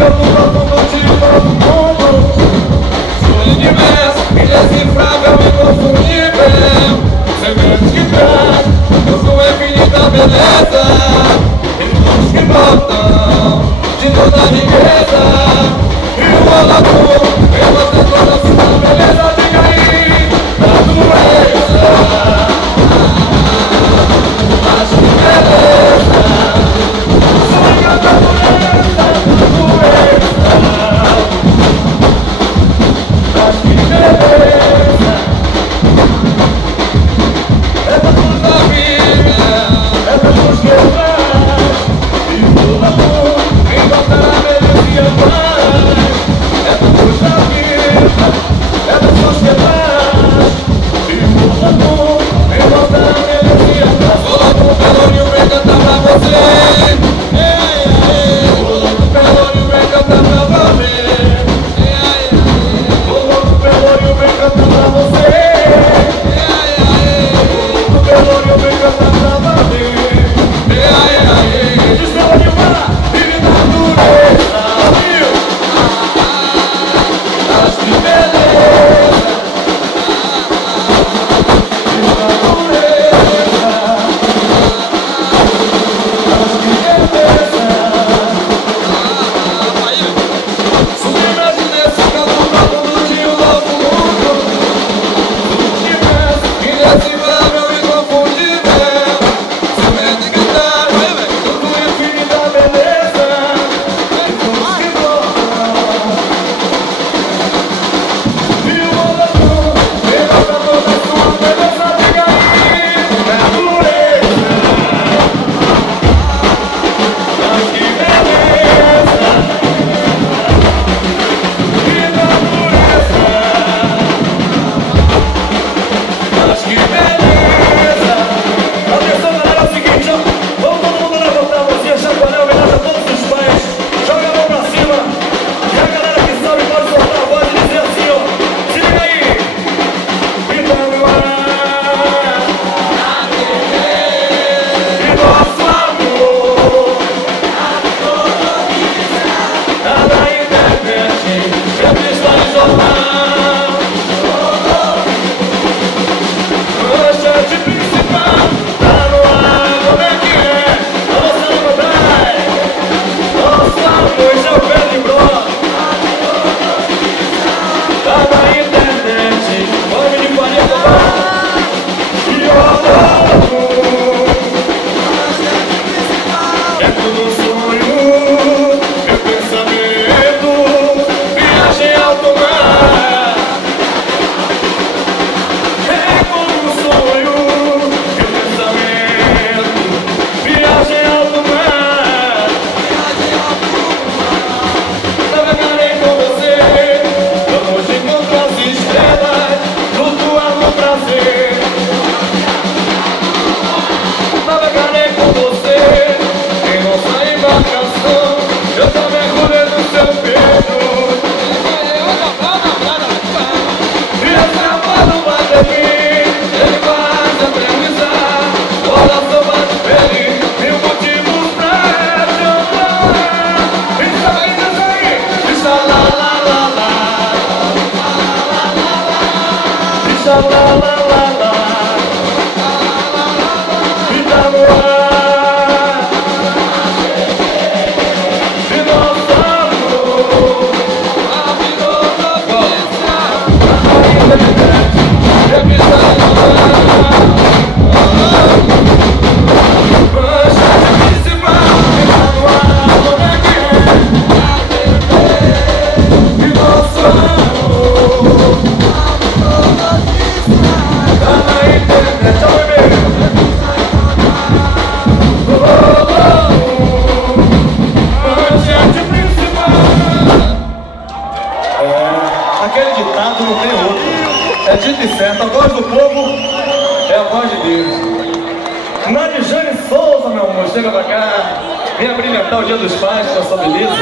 campo profundo de um novo mundo. Sonho imenso, indecifrável, inconfundível. Segredos que traz, eu sou a infinita beleza. Irmãos que brotam de toda a riqueza. E o alagoa, eu você toda a sua beleza. Diga aí, da doença. Mas que beleza. Sonho da doença, mas que beleza. Essa luz da vida, essa luz que eu faço, e todo amor encontrará melhoria mais. Essa luz da vida, essa luz que eu faço, e todo amor encontrará melhoria mais. O louco pelo olho vem cantar pra você. O louco pelo olho vem cantar pra você. O louco pelo olho vem cantar pra você. Eu venho cantar pra você. Diz pra onde vai, vive na dureza. Mas que beleza. Vive na dureza. Mas que beleza. Submerge nesse campo profundo de um novo mundo. Indecifrável e confundível. Semente que dá, tudo infinita beleza. E todos que brotam. E o mundo levanta toda a sua beleza. Diga aí, natureza. Mas que beleza. E natureza. Mas que beleza. Atenção, galera, é o seguinte, ó. Vamos todo mundo levantar a mãozinha, chacoalhar, homenagem a todos os pais. Joga a mão pra cima. E a galera que sabe pode soltar a voz e dizer assim, ó. Se liga aí. Vida no ar. E nosso amor. Nada na internet. Revista e jornal. Manchete principal, tá no ar, como é que é? A nossa vontade, nosso amor, seu pé de bro. Tá na internet, nome de 40 bar. E o amor é como um sonho, meu pensamento, viagem alto mar. É como um sonho, meu pensamento, viagem alto mar. Navegarei com você, vamos encontrar as estrelas, flutuar no prazer. Navegarei com você, em nossa embarcação, eu só mergulhei no seu peito. E esse amor não vai ter fim, ele vai se eternizar. Olha só, bate feliz, mil motivos pra te amar. Isso aí, isso lá, lá, lá, lá. Isso lá, lá, lá, lá. E tá no ar. E nosso amor. Aquele ditado não tem outro. É dito e certo, a voz do povo é a voz de Deus. Nadijane Souza, meu amor, chega pra cá. Vem brilhantar o Dia dos Pais com a sua beleza.